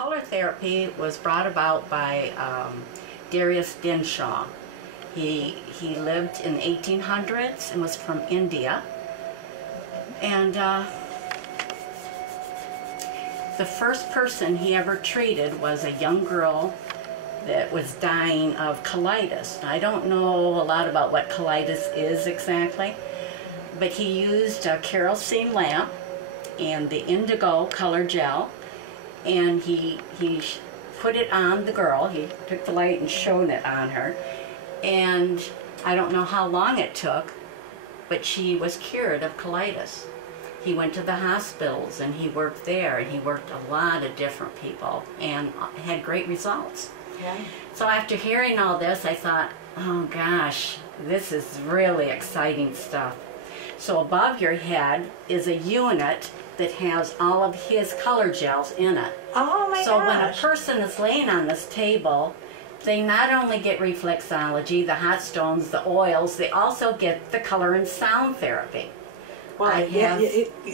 color therapy was brought about by Darius Dinshaw. He lived in the 1800s and was from India. And the first person he ever treated was a young girl that was dying of colitis. I don't know a lot about what colitis is exactly, but he used a kerosene lamp and the indigo color gel, and he put it on the girl. He took the light and shone it on her, and I don't know how long it took, but she was cured of colitis. He went to the hospitals and he worked there, and he worked a lot of different people and had great results. Yeah. So after hearing all this, I thought, oh gosh, this is really exciting stuff. So above your head is a unit that has all of his color gels in it. Oh my gosh. So when a person is laying on this table, they not only get reflexology, the hot stones, the oils, they also get the color and sound therapy. Well,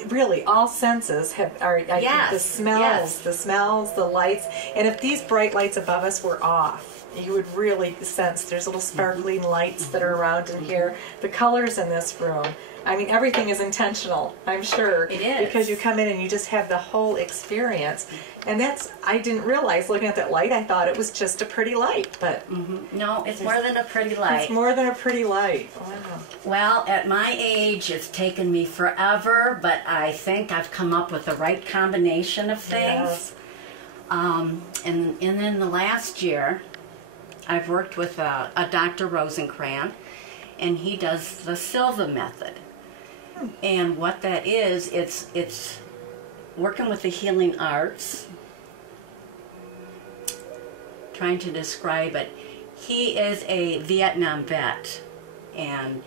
really, all senses are, yes, the smells, the lights, and if these bright lights above us were off, you would really sense there's little sparkling lights that are around in here. The colors in this room, I mean, everything is intentional, I'm sure. It is. Because you come in and you just have the whole experience. And that's, I didn't realize, looking at that light, I thought it was just a pretty light, but... No, it's more than a pretty light. It's more than a pretty light. Wow. Well, at my age, it's taken me forever, but I think I've come up with the right combination of things. Yes. And in the last year, I've worked with a Dr. Rosencrantz, and he does the Silva method. And what that is, it's working with the healing arts, trying to describe it. He is a Vietnam vet, and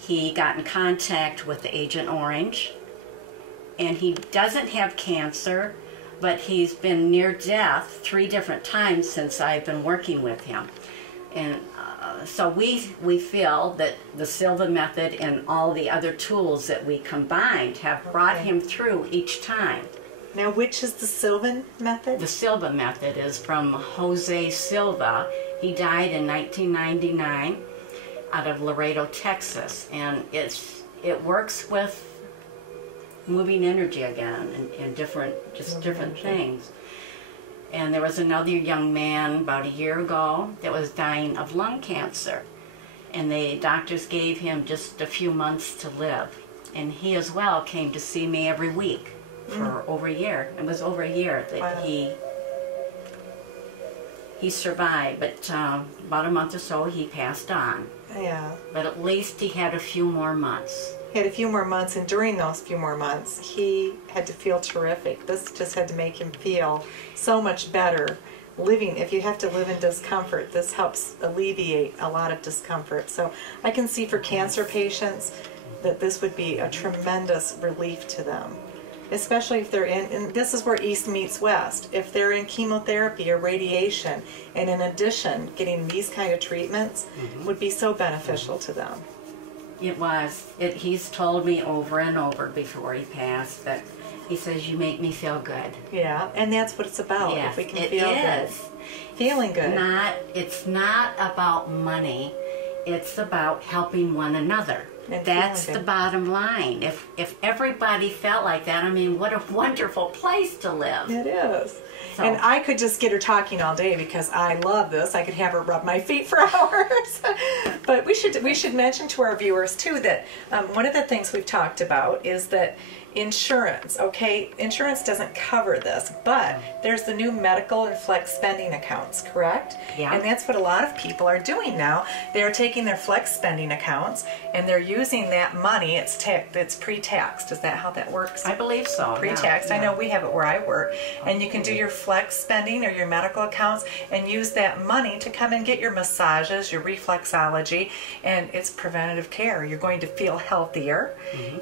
he got in contact with the Agent Orange, and he doesn't have cancer, but he's been near death 3 different times since I've been working with him. And so we feel that the Silva method and all the other tools that we combined have brought him through each time. Now, which is the Silva method? The Silva method is from Jose Silva. He died in 1999 out of Laredo, Texas, and it works with moving energy again and different things. And there was another young man about a year ago that was dying of lung cancer, and the doctors gave him just a few months to live, and he as well came to see me every week for over a year. It was over a year that he survived, but about a month or so he passed on. Yeah. But at least he had a few more months. He had a few more months, and during those few more months, he had to feel terrific. This just had to make him feel so much better. Living, if you have to live in discomfort, this helps alleviate a lot of discomfort. So I can see for cancer patients that this would be a tremendous relief to them. Especially if they're and this is where East meets West. If they're in chemotherapy or radiation, and in addition, getting these kind of treatments would be so beneficial to them. It was. He's told me over and over before he passed that he says, you make me feel good. Yeah, and that's what it's about. Yes, if we can feel good. Feeling good. It's not about money. It's about helping one another. And that's the bottom line. If everybody felt like that, I mean, what a wonderful place to live. It is. So, and I could just get her talking all day because I love this. I could have her rub my feet for hours. But we should mention to our viewers too that one of the things we've talked about is that insurance, okay, insurance doesn't cover this, but there's the new medical and flex spending accounts, correct? Yeah. And that's what a lot of people are doing now. They're taking their flex spending accounts and they're using that money. It's pre-taxed. Is that how that works? I believe so. Pre-taxed. Yeah. I know we have it where I work, and you can do your flex spending or your medical accounts and use that money to come and get your massages, your reflexology, and it's preventative care. You're going to feel healthier,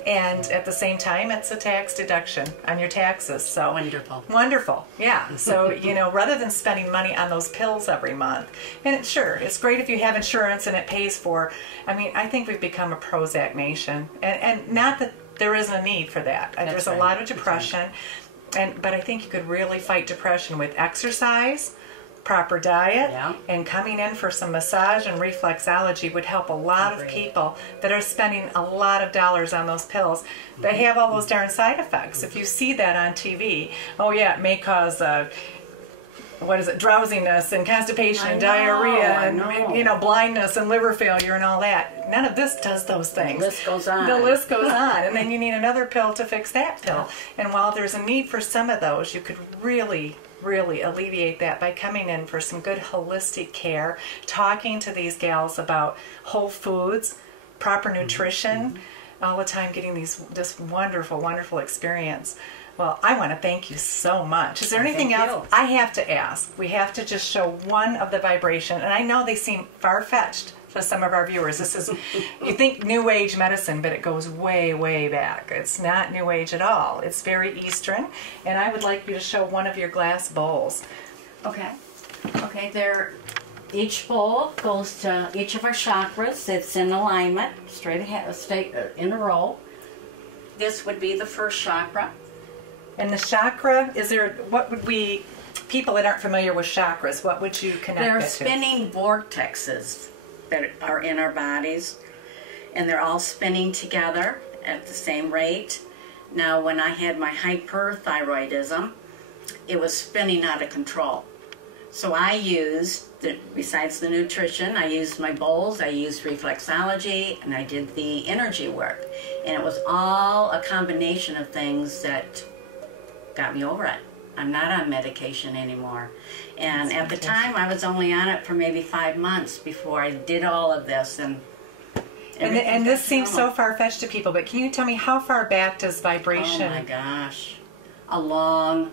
and at the same time, it's a tax deduction on your taxes. So wonderful. Wonderful. Yeah. So, you know, rather than spending money on those pills every month, and it's great if you have insurance and it pays for, I mean, I think we've become a Prozac nation, and not that there isn't a need for that. There's a lot of depression. But I think you could really fight depression with exercise, proper diet, Yeah. and coming in for some massage and reflexology would help a lot of people that are spending a lot of dollars on those pills that have all those darn side effects. If you see that on TV, oh yeah, it may cause drowsiness and constipation and diarrhea and blindness and liver failure and all that. None of this does those things. The list goes on. The list goes on, and then you need another pill to fix that pill. And while there's a need for some of those, you could really alleviate that by coming in for some good holistic care, talking to these gals about whole foods, proper nutrition, all the time getting this wonderful experience. Well, I want to thank you so much. Is there anything else I have to ask? We have to just show one of the vibration, and I know they seem far-fetched to some of our viewers. This is, you think New Age medicine, but it goes way back. It's not New Age at all. It's very Eastern, and I would like you to show one of your glass bowls. Okay. Each bowl goes to each of our chakras. It's in alignment, straight ahead, in a row. This would be the first chakra. And the chakra, people that aren't familiar with chakras, what would you connect They're it to? spinning vortexes that are in our bodies, and they're all spinning together at the same rate. Now, when I had my hyperthyroidism, it was spinning out of control. So I used, besides the nutrition, I used my bowls, I used reflexology, and I did the energy work. And it was all a combination of things that got me over it. I'm not on medication anymore. And at the time, I was only on it for maybe 5 months before I did all of this. And this seems so far-fetched to people, but can you tell me how far back does vibration... Oh my gosh. A long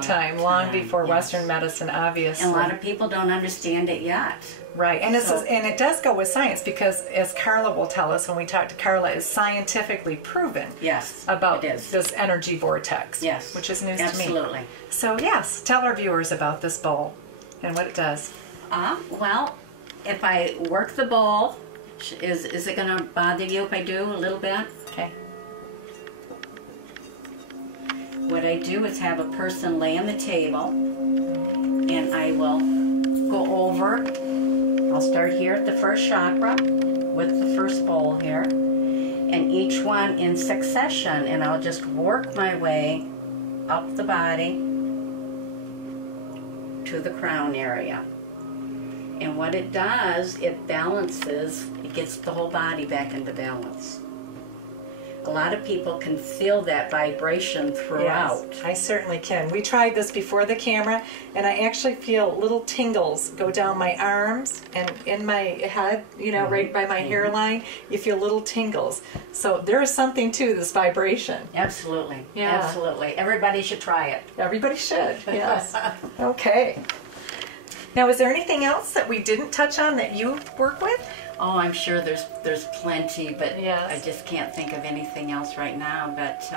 time. Long before Western medicine, obviously. And a lot of people don't understand it yet. Right, and it does go with science because, as Karla will tell us when we talk to Karla, is scientifically proven about this energy vortex, which is news to me. Absolutely. So yes, tell our viewers about this bowl and what it does. Well, if I work the bowl, is it going to bother you if I do a little bit? Okay. What I do is have a person lay on the table, and I will go over. I'll start here at the first chakra with the first bowl here, and each one in succession, and I'll just work my way up the body to the crown area. And what it does, it balances, it gets the whole body back into balance. A lot of people can feel that vibration throughout. Yes, I certainly can. We tried this before the camera, and I actually feel little tingles go down my arms and in my head, right by my hairline. You feel little tingles. So there is something to this vibration. Absolutely. Yeah. Absolutely. Everybody should try it. Everybody should, yes. Okay. Now, is there anything else that we didn't touch on that you work with? Oh, I'm sure there's plenty, but I just can't think of anything else right now. But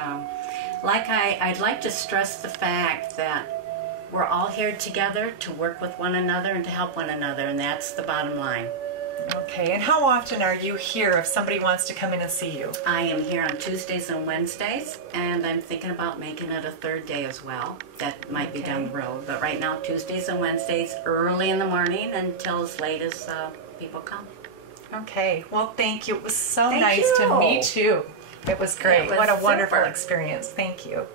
I'd like to stress the fact that we're all here together to work with one another and to help one another, and that's the bottom line. Okay, and how often are you here if somebody wants to come in and see you? I am here on Tuesdays and Wednesdays, and I'm thinking about making it a third day as well. That might be down the road, but right now Tuesdays and Wednesdays, early in the morning until as late as people come. Okay, well, thank you. It was so nice to meet you. It was great. What a wonderful experience. Thank you.